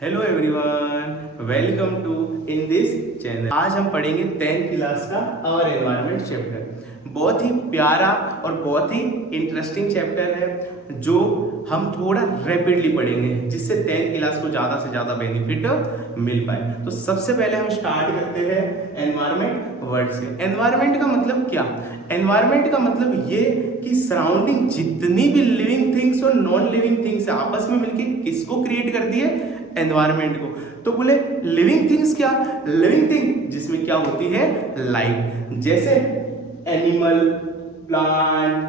Hello everyone, welcome to in this channel. आज हम पढ़ेंगे 10th क्लास का आवर एनवायरनमेंट चैप्टर। बहुत ही प्यारा और बहुत ही इंटरेस्टिंग चैप्टर है जो हम थोड़ा रैपिडली पढ़ेंगे जिससे 10th क्लास को ज़्यादा से ज़्यादा बेनिफिट मिल पाए। तो सबसे पहले हम स्टार्ट करते हैं एनवायरनमेंट वर्ड से। एनवायरनमेंट का मतलब क्या? एनवायरनमेंट का मतलब ये कि सराउंडिंग जितनी भी लिविंग थिंग्स और नॉन लिविंग थिंग्स आपस में मिलके किसको क्रिएट करती है? एनवायरनमेंट को। तो बोले लिविंग थिंग्स क्या? लिविंग थिंग जिसमें क्या होती है? लाइफ, जैसे एनिमल, प्लांट,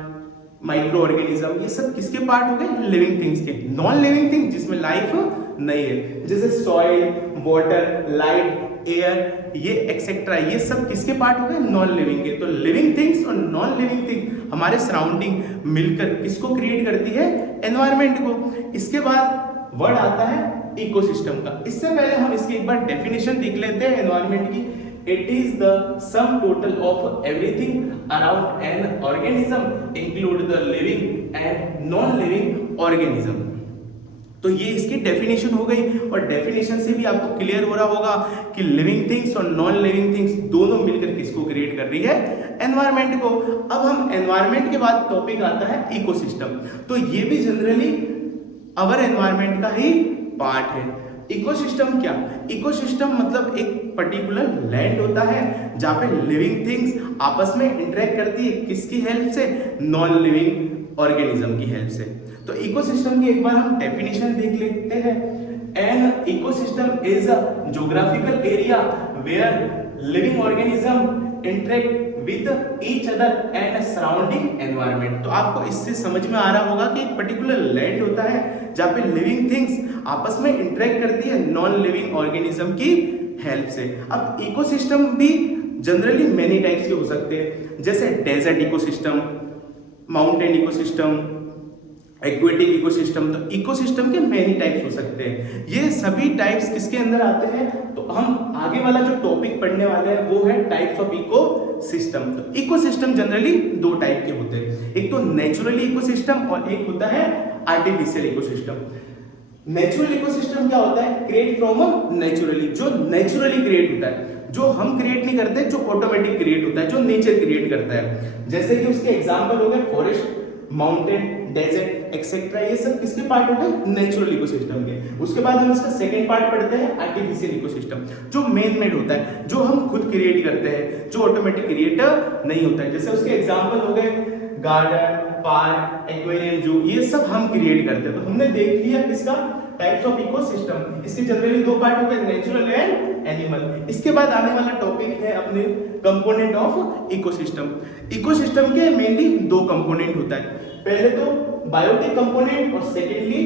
माइक्रो ऑर्गेनिज्म, ये सब किसके पार्ट हो गए? लिविंग थिंग्स के। नॉन लिविंग थिंग जिसमें लाइफ नहीं है, जैसे सॉइल, वाटर, लाइट, एयर, ये एक्सेट्रा, ये सब किसके पार्ट हो गए? नॉन लिविंग के। तो लिविंग थिंग्स और नॉन लिविंग थिंग हमारे सराउंडिंग मिलकर किसको क्रिएट करती है? एनवायरनमेंट को। इसके बाद वर्ड आता है इकोसिस्टम का। इससे पहले हम इसकी एक बार डेफिनेशन देख लेते हैं एनवायरनमेंट की। It is the sum total of everything around an organism include the living and non living organism. तो ये इसकी डेफिनेशन हो गई और डेफिनेशन से भी आपको क्लियर हो रहा होगा कि लिविंग थिंग्स और नॉन लिविंग थिंग्स दोनों मिलकर किसको क्रिएट कर रही है? एनवायरनमेंट को। अब हम एनवायरनमेंट के बाद टॉपिक आता है इकोसिस्टम। तो ये भी जनरली अवर एनवायरनमेंट का ही पार्ट है। इकोसिस्टम क्या? इकोसिस्टम मतलब एक पर्टिकुलर लैंड होता है जहां पे लिविंग थिंग्स आपस में इंटरेक्ट करती है। किसकी हेल्प से? नॉन लिविंग ऑर्गेनिज्म की हेल्प से। तो इकोसिस्टम की एक बार हम डेफिनेशन देख लेते हैं। An ecosystem is a geographical area where living organism interact with each other and surrounding environment. तो आपको इससे समझ में आ रहा होगा कि एक पर्टिकुलर लैंड होता है जहां पे लिविंग थिंग्स आपस में इंटरेक्ट करती है नॉन लिविंग ऑर्गेनिज्म की हेल्प से। अब इकोसिस्टम भी जनरली मेनी टाइप्स के हो सकते हैं, जैसे desert ecosystem, mountain ecosystem, aquatic ecosystem. तो इकोसिस्टम के मेनी टाइप्स हो सकते हैं। ये सभी टाइप्स किसके अंदर आते हैं? तो हम आगे वाला जो टॉपिक पढ़ने वाले हैं वो है टाइप्स ऑफ इकोसिस्टम। तो इकोसिस्टम जनरली दो टाइप के होते हैं, एक तो नेचुरली इकोसिस्टम और एक होता है आर्टिफिशियल इकोसिस्टम। नेचुरल इकोसिस्टम क्या होता है? क्रिएट फ्रॉम नेचुरली, जो नेचुरली क्रिएट होता है, जो हम क्रिएट नहीं करते, जो ऑटोमेटिक क्रिएट होता है, जो नेचर क्रिएट करता है। जैसे कि उसके एग्जांपल हो गए फॉरेस्ट, माउंटेन, डेजर्ट एक्सेट्रा। ये सब किसके पार्ट हो गए? नेचुरल इकोसिस्टम के। उसके बाद हम इसका सेकंड पार्ट पढ़ते हैं आर्टिफिशियल इकोसिस्टम, जो मेन मेड होता है, जो हम खुद क्रिएट करते हैं, जो ऑटोमेटिक क्रिएटर नहीं होता है। जैसे उसके एग्जांपल हो गए गार्डन, पार्क, एक्वेरियम, जू, ये सब हम क्रिएट करते हैं। तो हमने देख लिया किसका? Types of ecosystem. इसके जनरली दो पार्ट हो गए, नेचुरल एंड एनिमल। इसके बाद आने वाला टॉपिक है अपने कंपोनेंट ऑफ इकोसिस्टम। इकोसिस्टम के मेनली दो कंपोनेंट होता है, पहले तो बायोटिक कंपोनेंट और सेकेंडली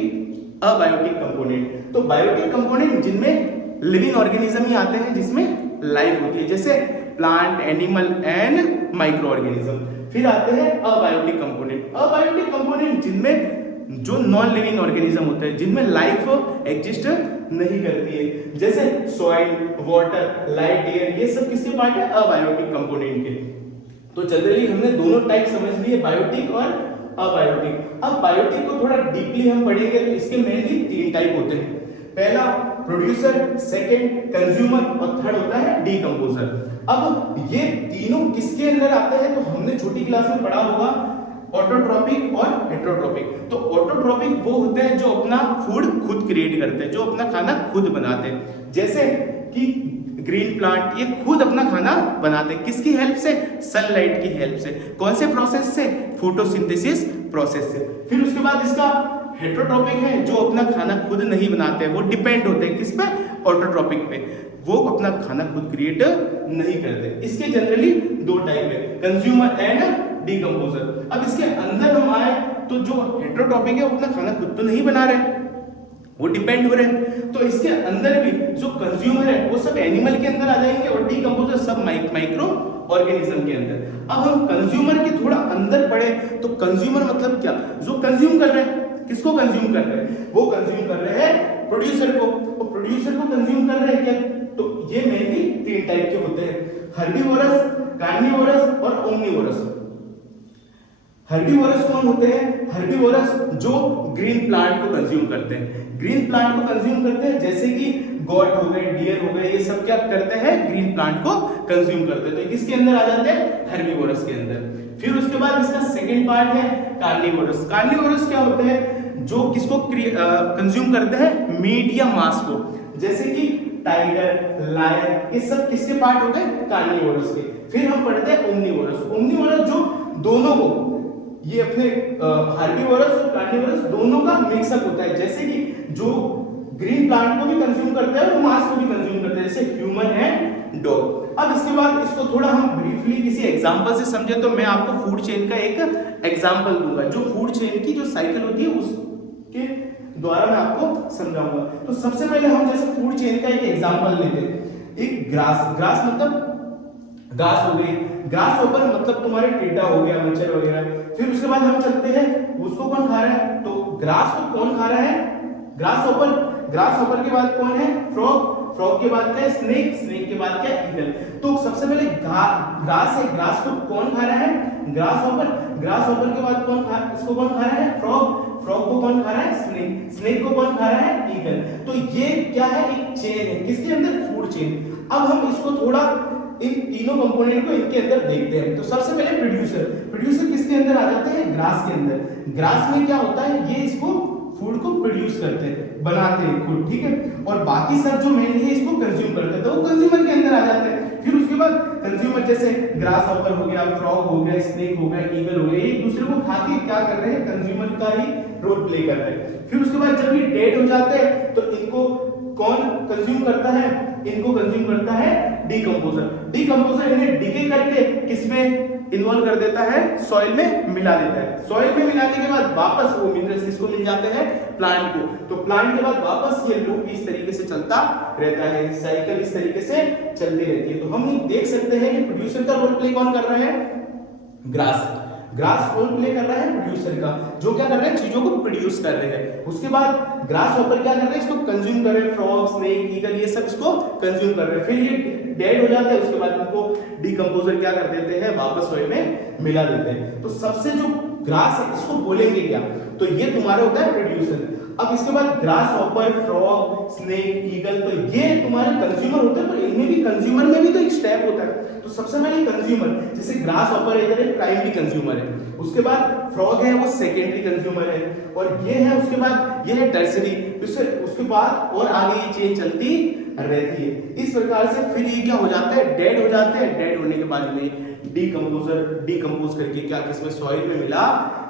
अबायोटिक कंपोनेंट। तो बायोटिक कंपोनेंट जिनमें लिविंग ऑर्गेनिज्म ही आते हैं, जिसमें लाइफ होती है, जैसे plant, animal and micro organism. फिर आते हैं अबायोटिक कंपोनेंट। अबायोटिक कंपोनेंट जिनमें जो नॉन लिविंग ऑर्गेनिज्म होते हैं, जिनमें लाइफ एग्जिस्ट नहीं करती है, जैसे सॉइल, वाटर, लाइट, एयर, ये सब किसके पार्ट है? अबायोटिक कंपोनेंट के। तो जनरली हमने दोनों टाइप समझ लिए, बायोटिक और अबायोटिक। अब बायोटिक को थोड़ा डीपली हम पढ़ेंगे तो इसके मेनली तीन टाइप होते हैं। पहला प्रोड्यूसर, सेकंड कंज्यूमर और थर्ड होता है डीकंपोजर। अब ये तीनों किसके अंदर आते हैं? तो हमने छोटी क्लास में पढ़ा होगा ऑटोट्रॉपिक और हेटेरोट्रॉपिक। तो ऑटोट्रॉपिक वो होते हैं जो अपना फूड खुद क्रिएट करते हैं, जो अपना खाना खुद बनाते हैं, जैसे कि ग्रीन प्लांट, ये खुद अपना खाना बनाते हैं। किसकी हेल्प से? सनलाइट की हेल्प से। कौन से प्रोसेस से? फोटोसिंथेसिस प्रोसेस से। फिर उसके बाद इसका हेटेरोट्रॉपिक है, जो अपना खाना खुद नहीं बनाते हैं, वो डिपेंड होते हैं किस पे? ऑटोट्रॉपिक पे। वो अपना खाना खुद क्रिएट नहीं करते। इसके जनरली दो टाइप है, कंज्यूमर एंड डीकंपोजर। अब इसके अंदर हम आए तो जो हेटेरोट्रॉपिक है वो अपना खाना खुद तो नहीं बना रहे, वो डिपेंड हो रहे हैं। तो इसके अंदर भी जो कंज्यूमर है वो सब एनिमल के अंदर आ जाएंगे और डीकंपोजर सब माइक्रो ऑर्गेनिज्म के अंदर। अब हम कंज्यूमर के थोड़ा अंदर पढ़े तो कंज्यूमर मतलब क्या? जो कंज्यूम कर रहे हैं। किसको कंज्यूम कर रहे हैं? वो कंज्यूम कर रहे हैं प्रोड्यूसर को। और प्रोड्यूसर को कंज्यूम कर रहे हैं क्या? तो ये मेनली तीन टाइप के होते हैं, हर्बीवोरस, कार्निवोरस और ओमनीवोरस। हर्बीवोरस कौन होते हैं? हर्बीवोरस जो ग्रीन प्लांट को कंज्यूम करते हैं, ग्रीन प्लांट को कंज्यूम करते हैं, जैसे कि गॉट हो गए, डियर हो गए, ये सब क्या करते हैं, ग्रीन प्लांट को कंज्यूम करते हैं। तो किसके अंदर आ जाते हैं, हर्बीवोरस के अंदर। फिर उसके बाद इसका सेकंड पार्ट है कार्निवोरस। कार्निवोरस क्या होते हैं, जो किसको कंज्यूम करते हैं, मीट या मांस को, जैसे कि टाइगर, लायन, ये सब किसके पार्ट हो गए, कार्निवोरस के। फिर हम पढ़ते हैं ओमनीवोरस। ओमनीवोरस जो दोनों को, ये अपने हार्बीवोरस और कार्निवोरस दोनों का मिक्सअप होता है, जैसे कि जो ग्रीन प्लांट को भी कंज्यूम करते हैं और मांस को भी कंज्यूम करते हैं, जैसे ह्यूमन एंड डॉग। अब इसके बाद इसको थोड़ा हम ब्रीफली किसी एग्जांपल से समझे, तो मैं आपको फूड चेन का एक एग्जांपल दूंगा, जो फूड चेन की जो साइकिल होती है उसके द्वारा मैं आपको समझाऊंगा। तो सबसे पहले हम जैसे फूड चेन का एक एग्जांपल लेते हैं, एक ग्रास, ग्रास मतलब घास हो गई, ग्रास ऊपर मतलब तुम्हारे टिड्डा हो गया, मच्छर वगैरह। फिर उसके बाद हम चलते हैं, उसको कौन खा रहा है, तो ग्रास को कौन खा रहा है, ग्रास ऊपर। ग्रास ऊपर के बाद कौन है, फ्रॉग। फ्रॉग के बाद क्या है, स्नेक। स्नेक के बाद क्या है, ईगल। तो सबसे पहले ग्रास है, ग्रास को कौन खा रहा है, ग्रास ऊपर। ग्रास ऊपर के बाद कौन खा, इसको कौन खा रहा है, फ्रॉग। फ्रॉग को कौन खा रहा है, स्नेक। स्नेक को कौन खा रहा है, ईगल। तो ये क्या है, एक चेन है, किसके अंदर, फूड चेन। अब हम इसको थोड़ा इन तीनों कंपोनेंट को इनके अंदर देखते हैं। तो सबसे पहले प्रोड्यूसर। प्रोड्यूसर किसके अंदर आ जाते हैं, ग्रास के अंदर। ग्रास में क्या होता है, ये इसको फूड को प्रोड्यूस करते हैं, बनाते हैं खुद, ठीक है। और बाकी सब जो मेनली है इसको कंज्यूम करते हैं, तो वो कंज्यूमर के अंदर आ जाते हैं। फिर उसके बाद कंज्यूमर जैसे ग्रास हॉपर हो गया, फ्रॉग हो गया, स्नेक हो गया, ईगल हो गया, एक दूसरे को खा के क्या कर रहे हैं, कंज्यूमर का ही रोल प्ले कर रहे हैं। फिर उसके बाद जब ये डेड हो जाते हैं तो इनको कौन कंज्यूम करता है, इनको कंज्यूम करता है डीकंपोजर। डीकंपोजर इन्हें डिके करके किसमें इन्वॉल्व कर देता है, सॉइल में मिला देता है। सॉइल में मिलाने के बाद वापस वो मिनरल्स इसको मिल जाते हैं प्लांट को। तो प्लांट के बाद वापस ये लूप इस तरीके से चलता रहता है, साइकिल इस तरीके से चलती रहती है। तो हम देख सकते हैं कि प्रोड्यूसर का रोल प्ले कौन कर रहा है, ग्रास। ग्रास रोल प्ले कर रहा है प्रोड्यूसर का, जो क्या कर रहे हैं, चीजों को प्रोड्यूस कर रहे हैं। उसके बाद ग्रास हॉपर क्या कर रहे हैं, इसको कंज्यूम कर रहे हैं, फ्रॉग, स्नेक, ईगल, ये सब इसको कंज्यूम कर रहे हैं। फिर ये डेड हो जाते हैं, उसके बाद इनको डीकंपोजर क्या कर देते हैं, वापस सॉइल में मिला देते हैं। तो सबसे जो ग्रास है इसको बोलेंगे क्या, तो ये तुम्हारा होता है प्रोड्यूसर। अब इसके बाद grass hopper, frog, snake, eagle, तो ये तुम्हारे कंज्यूमर होते हैं। पर इनमें भी, कंज्यूमर में भी तो एक स्टेप होता है। तो सबसे पहले कंज्यूमर, जैसे ग्रास हॉपर इधर एक प्राइमरी कंज्यूमर है, उसके बाद फ्रॉग है वो सेकेंडरी कंज्यूमर है, और ये है उसके बाद ये है टर्सरी, उसके बाद और आगे ये चेन चलती रहती है। इस प्रकार से फिर ये क्या हो जाता है, डेड हो जाते हैं। डेड होने के बाद में डीकंपोज करके क्या किसमें, सॉइल में मिला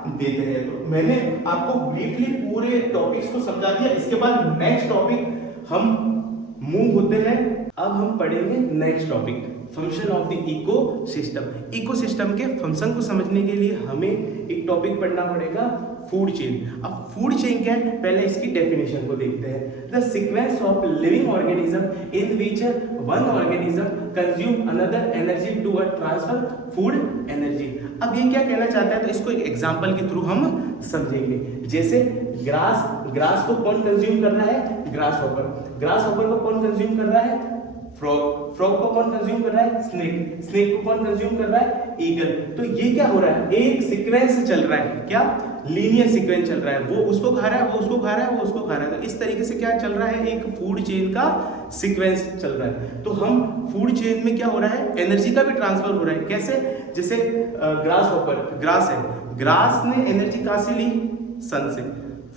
देते हैं। तो मैंने आपको ब्रीफली पूरे टॉपिक्स को समझा दिया। इसके बाद नेक्स्ट टॉपिक हम मूव होते हैं। अब हम पढ़ेंगे next topic, function of the ecosystem. Ecosystem के फंक्शन को समझने के लिए हमें एक टॉपिक पढ़ना पड़ेगा, फूड चेन। अब फूड चेन क्या है, पहले इसकी डेफिनेशन को देखते हैं। The sequence of living organism in which one organism consume another energy to transfer food energy. अब ये क्या कहना चाहता है, तो इसको एक एग्जांपल के थ्रू हम समझेंगे। जैसे ग्रास को कौन कंज्यूम कर रहा है, ग्रास हॉपर। ग्रास हॉपर को कौन कंज्यूम कर रहा है, फ्रॉग। फ्रॉग को कौन कंज्यूम कर रहा है, स्नेक। स्नेक को कौन कंज्यूम कर रहा है, ईगल। तो ये क्या हो रहा है, एक सीक्वेंस चल रहा है, क्या लीनियर सीक्वेंस चल रहा है। वो उसको खा रहा है, वो उसको खा रहा है, वो उसको खा रहा है। तो इस तरीके से क्या चल रहा है, एक फूड चेन का सीक्वेंस चल रहा है। तो हम फूड चेन में क्या हो रहा है, एनर्जी का भी ट्रांसफर हो रहा है। कैसे, जैसे ग्रास हॉपर, ग्रास है, ग्रास ने एनर्जी कहां से ली, सन से,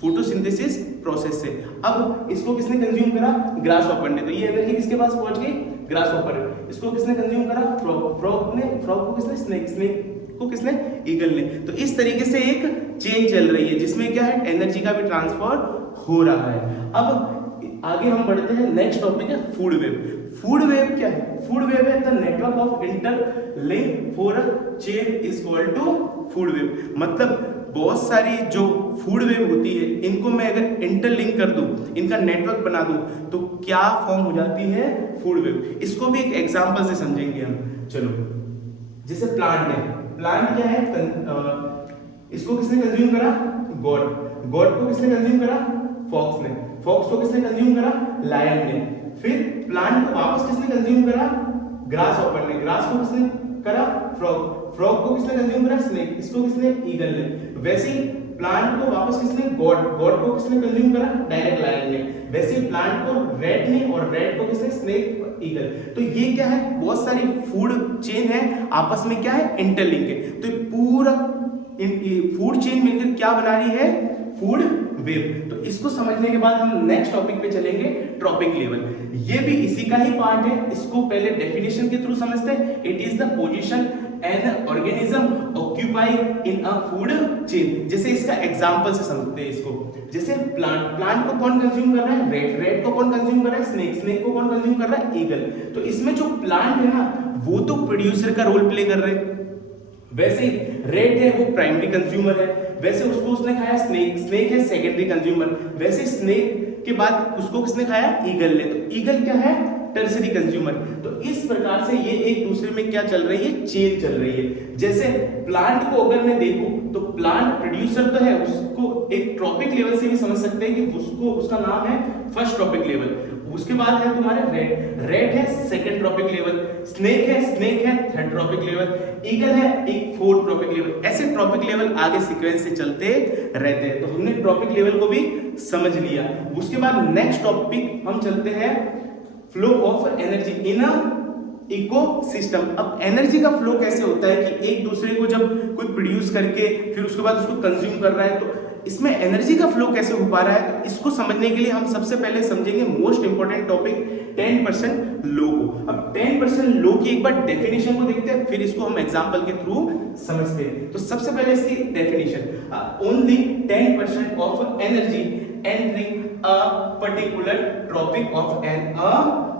फोटोसिंथेसिस प्रोसेस से। अब इसको किसने कंज्यूम करा, ग्रास हॉपर ने। तो ये एनर्जी किसके पास पहुंच गई, ग्रास हॉपर। इसको किसने कंज्यूम करा, फ्रॉग। फ्रॉग ने, फ्रॉग को किसने, स्नेक। स्नेक को किसने, ईगल ने। तो इस तरीके से एक चेन चल रही है जिसमें क्या है, एनर्जी का भी ट्रांसफर हो रहा है। अब आगे हम बढ़ते हैं, नेक्स्ट टॉपिक है फूड वेव। फूड वेव क्या है, फूड वेव है the network of interlink for a chain is called to food web. मतलब बहुत सारी जो फूड वेव होती है, इनको मैं अगर इंटरलिंक कर दूं, इनका नेटवर्क बना दूं, तो क्या फॉर्म हो जाती है, फूड वेव। इसको भी एक एग्जांपल से समझेंगे हम। चलो, जैसे प्लांट है, प्लांट क्या है, इसको किसने कंज्यूम करा, गॉड। गॉड को किसने कंज्यूम करा, फॉक्स ने। फॉक्स को किसने कंज्यूम करा, लायन ने। फिर प्लांट को वापस किसने कंज्यूम करा, ग्रास हॉपर ने। ग्रास को किसने करा, फ्रॉग। फ्रॉग को किसने कंज्यूम करा, स्नेक। इसको किसने, ईगल ने। वैसे ही प्लांट को वापस किसने, गॉड को किसने कंज्यूम करा, डायरेक्ट लाइन में, वैसे ही प्लांट को रैट ने, और रैट को किसने, स्नेक, ईगल। तो ये क्या है, बहुत सारी फूड चेन है, आपस में क्या है, इंटरलिंक है। तो ये पूरा फूड चेन मिलकर क्या बना रही है, फूड वेब। तो इसको समझने के बाद हम नेक्स्ट टॉपिक पे चलेंगे, ट्रॉपिक लेवल। ये भी इसी का ही पार्ट है, इसको पहले डेफिनेशन के थ्रू समझते हैं। It is the position an organism occupy in a food chain. जैसे इसका एग्जांपल से समझते हैं इसको, जैसे प्लांट को कौन कंज्यूम कर रहा है, रेट को कौन कंज्यूम कर रहा है, स्नेक को कौन कंज्यूम कर रहा है, ईगल। तो इसमें जो प्लांट है ना, वो तो प्रोड्यूसर का रोल प्ले कर रहे हैं, वैसे ही रेट है वो प्राइमरी कंज्यूमर है, वैसे उसको उसने खाया स्नेक है सेकेंडरी कंज्यूमर, वैसे स्नेक के बाद उसको किसने खाया, ईगल ने। तो ईगल क्या है, टर्सरी कंज्यूमर। तो इस प्रकार से ये एक दूसरे में क्या चल रही है, चेन चल रही है। जैसे प्लांट को अगर मैं देखूं तो प्लांट प्रोड्यूसर तो है, उसको एक ट्रॉपिक लेवल से भी समझ सकते हैं कि उसका नाम है फर्स्ट ट्रॉपिक लेवल। उसके बाद है तुम्हारे रेड है सेकंड ट्रॉपिक लेवल, स्नेक है थर्ड ट्रॉपिक लेवल, ईगल है एक फोर्थ ट्रॉपिक लेवल। ऐसे ट्रॉपिक लेवल आगे सीक्वेंस से चलते रहते हैं। तो हमने ट्रॉपिक लेवल को भी समझ लिया। उसके बाद नेक्स्ट टॉपिक हम चलते हैं, flow of energy in a ecosystem. अब एनर्जी का फ्लो कैसे होता है कि एक दूसरे को जब कोई प्रोड्यूस करके फिर उसके बाद उसको कंज्यूम कर रहा है, तो इसमें एनर्जी का फ्लो कैसे हो पा रहा है। तो इसको समझने के लिए हम सबसे पहले समझेंगे मोस्ट इंपॉर्टेंट टॉपिक 10% लो को। अब 10% लो की एक बार डेफिनेशन को देखते हैं, फिर इसको हम एग्जांपल के थ्रू समझते हैं। तो सबसे पहले इसकी definition, only 10% of energy entering a particular tropic of an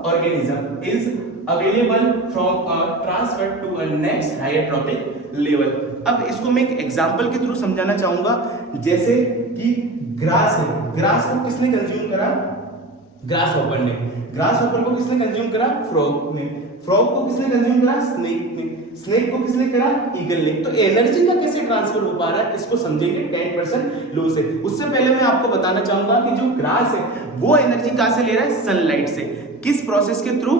organism is available from a transfer to a next higher tropic level। अब इसको मैं एक एग्जांपल के थ्रू समझाना चाहूंगा। जैसे कि ग्रास है, ग्रास को किसने कंज्यूम करा, ग्रास हॉपर ने। ग्रास हॉपर को किसने कंज्यूम करा, फ्रॉग ने। फ्रॉग को किसने कंज्यूम करा, स्नेक ने। स्नेक को किसने करा, ईगल ने। तो एनर्जी का कैसे ट्रांसफर हो पा रहा है, इसको समझेंगे 10% लो से। उससे पहले मैं आपको बताना चाहूंगा कि जो ग्रास है वो एनर्जी कहां से ले रहा है, सनलाइट से। किस प्रोसेस के थ्रू,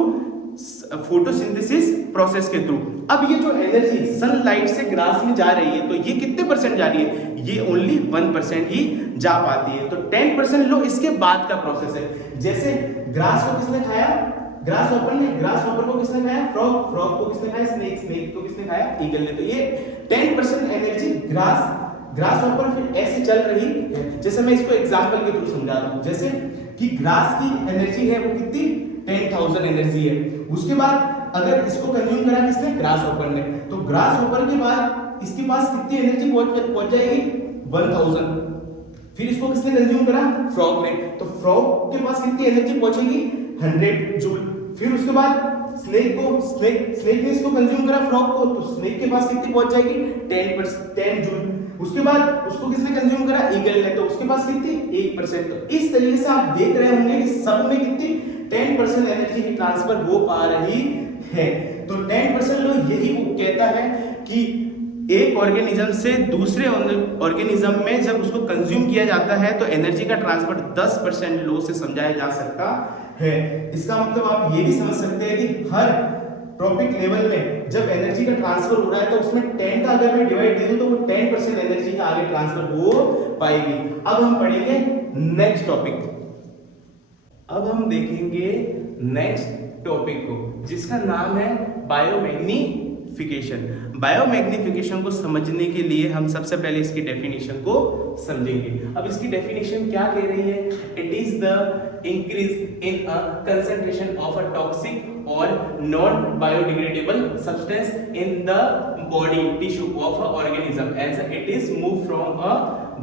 फोटोसिंथेसिस प्रोसेस के थ्रू। अब ये जो एनर्जी सनलाइट से ग्रास में जा रही है, तो ये कितने परसेंट जा रही है, ये ओनली 1% ही जा पाती है। तो 10% लो इसके बाद का प्रोसेस है। जैसे ग्रास को किसने खाया, ग्रास हॉपर ने। ग्रास हॉपर को किसने खाया, फ्रॉग को किसने खाया, स्नेक को किसने खाया, ईगल ने। तो ये 10% एनर्जी ग्रास हॉपर फिर ऐसे चल रही है। जैसे मैं इसको एग्जांपल के थ्रू समझा रहा हूं, जैसे कि ग्रास की एनर्जी है वो कितनी, 10,000 एनर्जी है। उसके बाद अगर इसको कंज्यूम करा किसने, ग्रास हॉपर ने, तो ग्रास हॉपर के बाद इसके पास कितनी एनर्जी पहुंच जाएगी, 1000। फिर इसको किसने कंज्यूम करा, फ्रॉग ने, तो फ्रॉग के पास कितनी एनर्जी पहुंचेगी, 100 जूल। फिर उसके बाद स्नेक ने इसको कंज्यूम करा, फ्रॉग को, तो स्नेक के पास कितनी पहुंच जाएगी, 10 जूल। उसके बाद उसको किसने कंज्यूम करा, ईगल ने, तो उसके पास कितनी, 1%। तो इस तरीके से आप देख रहे होंगे कि सब में कितनी 10% एनर्जी की ट्रांसफर हो पा रही है। तो 10% लो यही वो कहता है कि एक ऑर्गेनिज्म से दूसरे ऑर्गेनिज्म में जब उसको कंज्यूम किया जाता है तो एनर्जी का ट्रांसफर 10% लो से समझाया जा सकता है। इसका मतलब आप ये भी समझ सकते हैं कि हर ट्रॉपिक लेवल में जब एनर्जी का ट्रांसफर हो रहा है तो उसमें 10 का अगर मैं डिवाइड दे दूं तो वो 10% एनर्जी का आगे ट्रांसफर हो पाएगी। अब हम पढ़ेंगे नेक्स्ट टॉपिक। अब हम देखेंगे नेक्स्ट टॉपिक को, जिसका नाम है बायोमैग्निफिकेशन। बायोमैग्निफिकेशन को समझने के लिए हम सबसे पहले इसकी डेफिनेशन को समझेंगे। अब इसकी डेफिनेशन क्या कह रही है, it is the increase in a concentration of a toxic और non biodegradable substance in the body tissue of a organism as it is move from a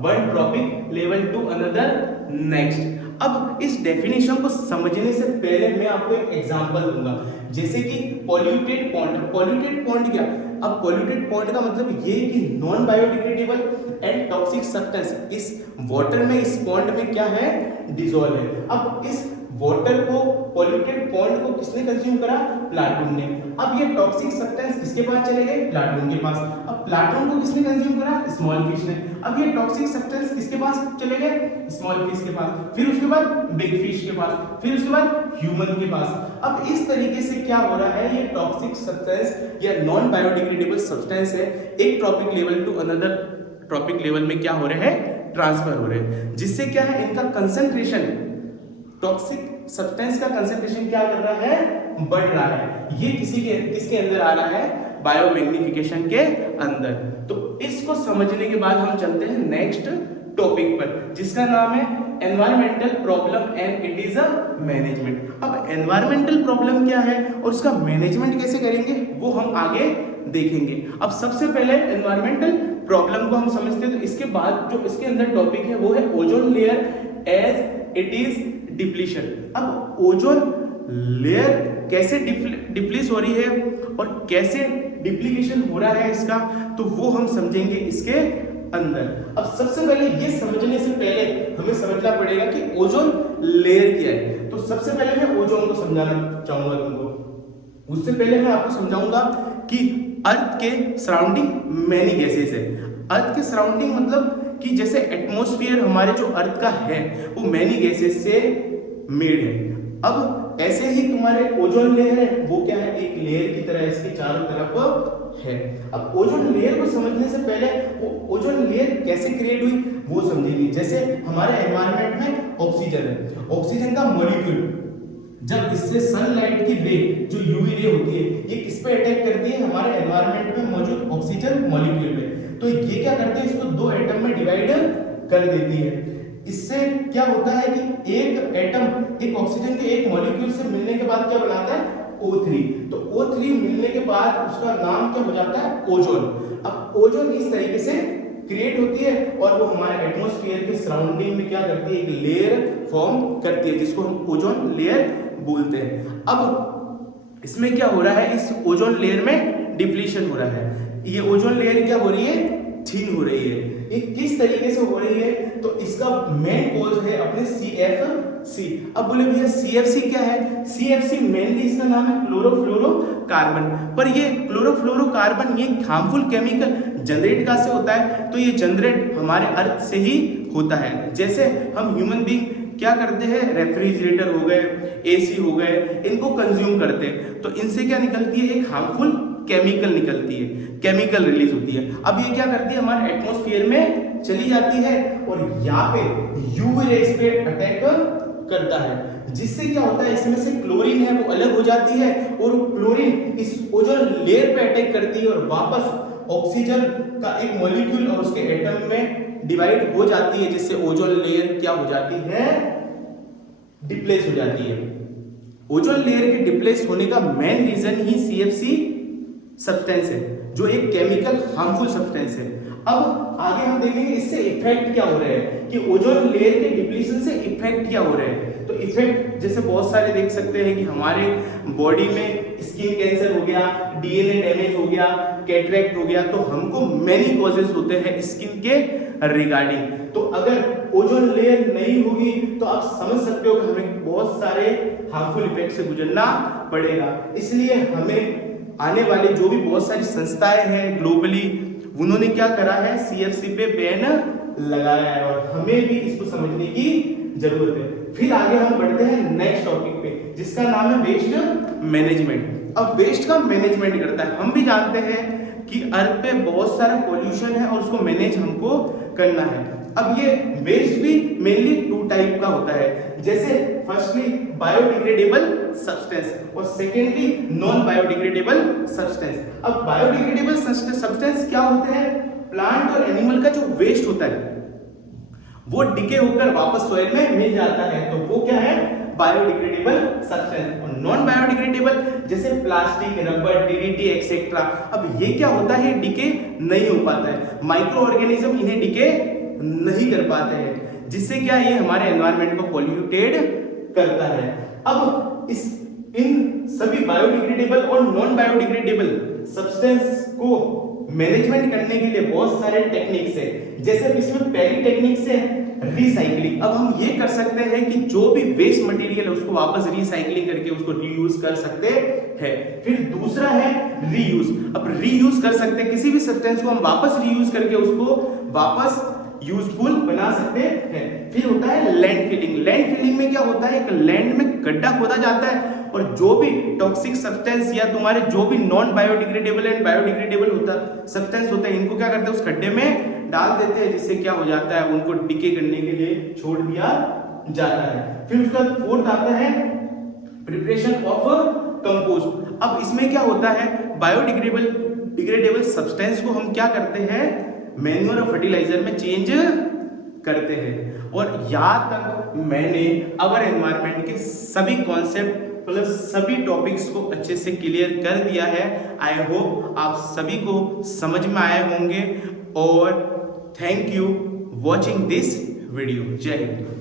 one trophic level to another next. अब इस definition को समझने से पहले मैं आपको एक एग्जांपल दूंगा, जैसे कि पॉल्यूटेड पॉन्ड। पॉल्यूटेड पॉन्ड क्या, अब पॉल्यूटेड पॉन्ड का मतलब ये कि non biodegradable and toxic substance इस वाटर में, इस पॉन्ड में क्या है, डिसॉल्व है। अब इस वाटर को, पॉल्यूटेड पॉन्ड को किसने कंज्यूम करा, प्लाटून ने। अब ये टॉक्सिक सब्सटेंस किसके पास चले गए, प्लाटून के पास। अब प्लाटून को किसने कंज्यूम करा, स्मॉल फिश ने। अब ये टॉक्सिक सब्सटेंस किसके पास चले गए, स्मॉल फिश के पास। फिर उसके बाद बिग फिश के पास, फिर उसके बाद ह्यूमन के पास। अब इस तरीके से क्या हो रहा है, ये टॉक्सिक सब्सटेंस या नॉन बायोडिग्रेडेबल सब्सटेंस है एक trophic level to another trophic level में क्या हो रहे हैं, ट्रांसफर हो रहे हैं, जिससे क्या है इनका कंसंट्रेशन, टॉक्सिक सब्सटेंस का कंसंट्रेशन क्या कर रहा है, बढ़ रहा है। ये किसके अंदर आ रहा है, बायोमैग्निफिकेशन के अंदर। तो इसको समझने के बाद हम चलते हैं नेक्स्ट टॉपिक पर, जिसका नाम है environmental problem and it is a management. अब एनवायरमेंटल प्रॉब्लम क्या है और उसका मैनेजमेंट कैसे करेंगे वो हम आगे देखेंगे। अब सबसे पहले एनवायरमेंटल प्रॉब्लम को हम समझते हैं, तो इसके बाद जो इसके अंदर टॉपिक है वो है ozone layer as it is depletion. अब ओजोन लेयर कैसे डिप्लीस हो रही है और कैसे डिप्लीकेशन हो रहा है इसका, तो वो हम समझेंगे इसके अंदर। अब सबसे पहले ये समझने से पहले हमें समझना पड़ेगा कि ओजोन लेयर क्या है। तो सबसे पहले मैं ओजोन को समझाना चाहूंगा तुमको। उससे पहले मैं आपको समझाऊंगा कि अर्थ के सराउंडिंग मैनी गैसेस है। अर्थ के सराउंडिंग मतलब कि जैसे एटमॉस्फेयर हमारे जो अर्थ का है वो मैनी गैसेस से मेड है। अब ऐसे ही तुम्हारे ओजोन लेयर है वो क्या है, एक लेयर की तरह इसके चारों तरफ है। अब ओजोन लेयर को समझने से पहले वो ओजोन लेयर कैसे क्रिएट हुई वो समझेंगे। जैसे हमारे एनवायरनमेंट में ऑक्सीजन है, ऑक्सीजन का मॉलिक्यूल जब इससे सनलाइट की रे जो यूवी रे होती है ये किस पे अटैक करती है, हमारे एनवायरनमेंट में मौजूद ऑक्सीजन मॉलिक्यूल पे। तो ये क्या करते हैं, इसको दो एटम में डिवाइड कर देती है। इससे क्या होता है कि एक एटम एक ऑक्सीजन के एक मॉलिक्यूल से मिलने के बाद क्या बनाता है, O3। तो O3 मिलने के बाद उसका नाम क्या हो जाता है, ओजोन। अब ओजोन इस तरीके से क्रिएट होती है और वो हमारे एटमॉस्फेयर के सराउंडिंग में क्या करती है, एक लेयर फॉर्म करती है जिसको हम ओजोन लेयर बोलते हैं। अब इसमें क्या हो रहा है, इस ओजोन लेयर में डिप्लीशन हो रहा है। ये ओजोन लेयर क्या हो रही है, थिन हो रही है। ये किस तरीके से हो रही है, तो इसका मेन कॉज है अपने CFC। अब बोले भैया CFC क्या है, CFC मेनली इसका नाम है क्लोरोफ्लोरोकार्बन। पर ये क्लोरोफ्लोरोकार्बन ये हार्मफुल केमिकल जनरेट कहाँ से होता है, तो ये जनरेट हमारे अर्थ से ही होता है। जैसे हम ह्यूमन बीइंग क्या करते हैं, रेफ्रिजरेटर हो गए, AC हो गए, इनको कंज्यूम करते हैं, तो इनसे क्या निकलती है, एक हार्मफुल केमिकल निकलती है, केमिकल रिलीज होती है। अब ये क्या करती है, हमारे एटमॉस्फेयर में चली जाती है और यहाँ पे यूवी रेस पे अटैक करता है, जिससे क्या होता है, इसमें से क्लोरीन है वो अलग हो जाती है और क्लोरीन इस ओजोन लेयर पे अटैक करती है और वापस ऑक्सीजन का एक मॉलिक्यूल और उसके एटम में डिवाइड हो जाती है, जिससे ओजोन लेयर क्या हो जाती है, डिप्लेस हो जाती है। ओजोन लेयर के डिप्लेस होने का मेन रीजन ही CFC सब्सटेंस है, जो एक केमिकल हार्मफुल सब्सटेंस है। अब आगे हम देखेंगे इससे इफेक्ट क्या हो रहे हैं, कि ओजोन लेयर के डिप्लीशन से इफेक्ट क्या हो रहे हैं। तो इफेक्ट जैसे बहुत सारे देख सकते हैं कि हमारे बॉडी में स्किन कैंसर हो गया, DNA डैमेज हो गया, कैटरेक्ट हो गया, तो हमको मेनी कॉजेस होते हैं स्किन के रिगार्डिंग। तो अगर ओजोन लेयर नहीं होगी तो आप समझ सकते हो कि हमें बहुत सारे हार्मफुल इफेक्ट से गुजरना पड़ेगा। इसलिए हमें आने वाले जो भी बहुत सारी संस्थाएं हैं ग्लोबली, उन्होंने क्या करा है, CFC पे बैन लगाया है और हमें भी इसको समझने की जरूरत है। फिर आगे हम बढ़ते हैं नेक्स्ट टॉपिक पे, जिसका नाम है वेस्ट मैनेजमेंट। अब वेस्ट का मैनेजमेंट करता है, हम भी जानते हैं कि अर्थ पे बहुत सारा पॉल्यूशन है और उसको मैनेज हमको करना है। अब ये वेस्ट भी मेनली 2 टाइप का होता है, जैसे फर्स्टली बायोडिग्रेडेबल सब्सटेंस और सेकेंडली नॉन बायोडिग्रेडेबल सब्सटेंस। अब बायोडिग्रेडेबल सब्सटेंस क्या होते हैं, प्लांट और एनिमल का जो वेस्ट होता है वो डिके होकर वापस सॉइल में मिल जाता है, तो वो क्या है, बायोडिग्रेडेबल सब्सटेंस। और नॉन बायोडिग्रेडेबल जैसे प्लास्टिक, रबर, DDT एक्सेट्रा। अब ये क्या होता है, डिके नहीं हो पाता है, माइक्रो ऑर्गेनिज्म इन्हें डिके नहीं कर पाते हैं, जिससे क्या ये हमारे एनवायरनमेंट को पॉल्यूटेड करता है। अब इन सभी बायोडिग्रेडेबल और नॉन बायोडिग्रेडेबल सब्सटेंस को मैनेजमेंट करने के लिए बहुत सारे टेक्निक्स है। जैसे इसमें पहली टेक्निक्स है रिसाइकलिंग। अब हम ये कर सकते हैं कि जो भी वेस्ट मटेरियल है उसको वापस रिसाइकलिंग करके उसको रीयूज कर सकते हैं। फिर दूसरा है रीयूज। अब रीयूज कर सकते हैं, किसी भी सब्सटेंस को हम वापस रीयूज करके उसको वापस यूजफुल बना सकते हैं। फिर होता है लैंड फिलिंग। लैंड फिलिंग में क्या होता है, एक लैंड में गड्ढा खोदा जाता है और जो भी टॉक्सिक सब्सटेंस या तुम्हारे जो भी नॉन बायोडिग्रेडेबल एंड बायोडिग्रेडेबल होता सब्सटेंस होता है, इनको क्या करते हैं, उस गड्ढे में डाल देते हैं, जिससे क्या हो जाता है, उनको डिके करने के लिए छोड़ दिया जाता है। फिर उसका फोर्थ आता है प्रिपरेशन ऑफ कंपोस्ट। अब इसमें क्या होता है, बायोडिग्रेडेबल सब्सटेंस को हम क्या करते हैं, मैन्योर और फर्टिलाइजर में चेंज करते हैं। और यहाँ तक मैंने अवर एनवायरनमेंट के सभी कॉन्सेप्ट प्लस सभी टॉपिक्स को अच्छे से क्लियर कर दिया है। आई होप आप सभी को समझ में आए होंगे और thank you watching this video. जय हिंद।